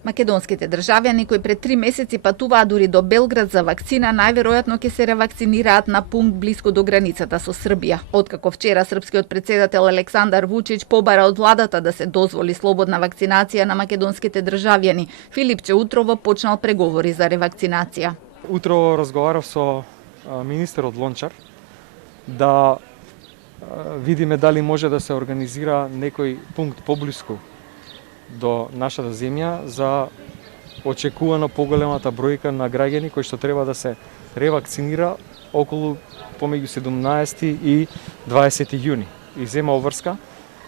Македонските државјани кои пред 3 месеци патуваа дури до Белград за вакцина, најверојатно ќе се ревакцинираат на пункт блиску до границата со Србија. Откако вчера српскиот претседател Александар Вучич побара од владата да се дозволи слободна вакцинација на македонските државјани, Филипче утрово почнал преговори за ревакцинација. Утрово разговарав со министерот Лончар да видиме дали може да се организира некој пункт поблиску до нашата земја за очекувано поголемата бројка на граѓани кои што треба да се ревакцинира околу помеѓу 17 и 20 јуни. И зема обврска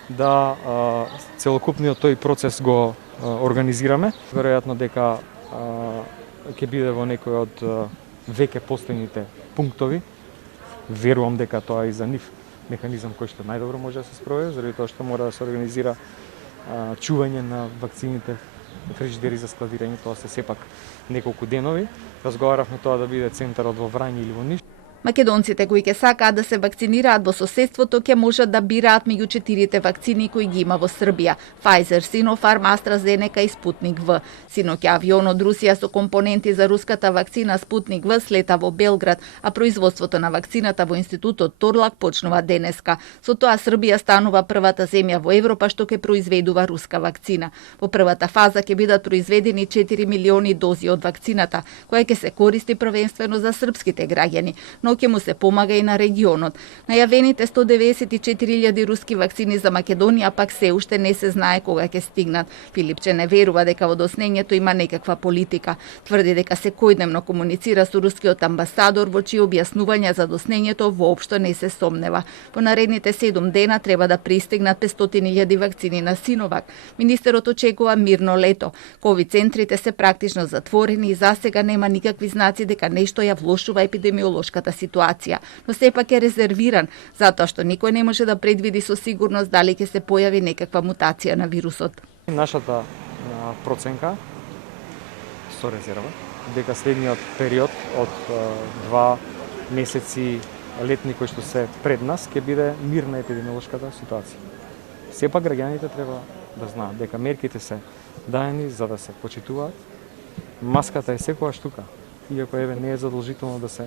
да целокупниот тој процес го организираме. Веројатно дека ќе биде во некој од веќе постојните пунктови. Верувам дека тоа и за нив механизам кој што најдобро може да се спроведе, заради тоа што мора да се организира чување на вакцините, фрижидери за складирање, тоа се сепак неколку денови. Разговаравме тоа да биде центарот во Врање или во Ниш. Македонците кои ќе сакаат да се вакцинираат во соседството ќе можат да бираат меѓу 4 вакцини кои ги има во Србија: Pfizer, Sinopharm, AstraZeneca и Sputnik V. Синоќа авион од Русија со компоненти за руската вакцина Sputnik V слета во Белград, а производството на вакцината во институтот Торлак почнува денеска. Со тоа Србија станува првата земја во Европа што ќе произведува руска вакцина. Во првата фаза ќе бидат произведени 4 милиони дози од вакцината, која ќе се користи првенствено за српските граѓани, но ќе му се помага и на регионот. Најавените 194.000 руски вакцини за Македонија пак се уште не се знае кога ќе стигнат. Филипче не верува дека во доснењето има некаква политика. Тврди дека секојдневно комуницира со рускиот амбасадор, во чии објаснувања за доснењето воопшто не се сомнева. Во наредните 7 дена треба да пристигнат 500.000 вакцини на Синовак. Министерот очекува мирно лето. Ковид центрите се практично затворени и засега нема никакви знаци дека нешто ја влошува епидемиолошката ситуација, но сепак е резервиран, затоа што никој не може да предвиди со сигурност дали ќе се појави некаква мутација на вирусот. Нашата проценка со резерва дека следниот период од 2 месеци летни кои што се пред нас ќе биде мирна епидемиолошката ситуација. Сепак граѓаните треба да знаат дека мерките се даени за да се почитуваат. Маската е секогаш тука, иако еве не е задолжително да се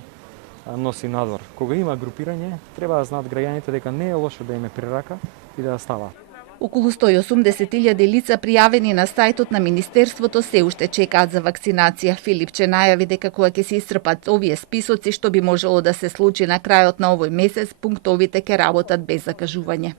носи надвор. Кога има групирање, треба да знаат граѓаните дека не е лошо да им е при рака и да ја ставаат. Околу 180.000 лица пријавени на сајтот на Министерството се уште чекаат за вакцинација. Филипче најави дека кога ќе се исцрпат овие списоци, што би можело да се случи на крајот на овој месец, пунктовите ќе работат без закажување.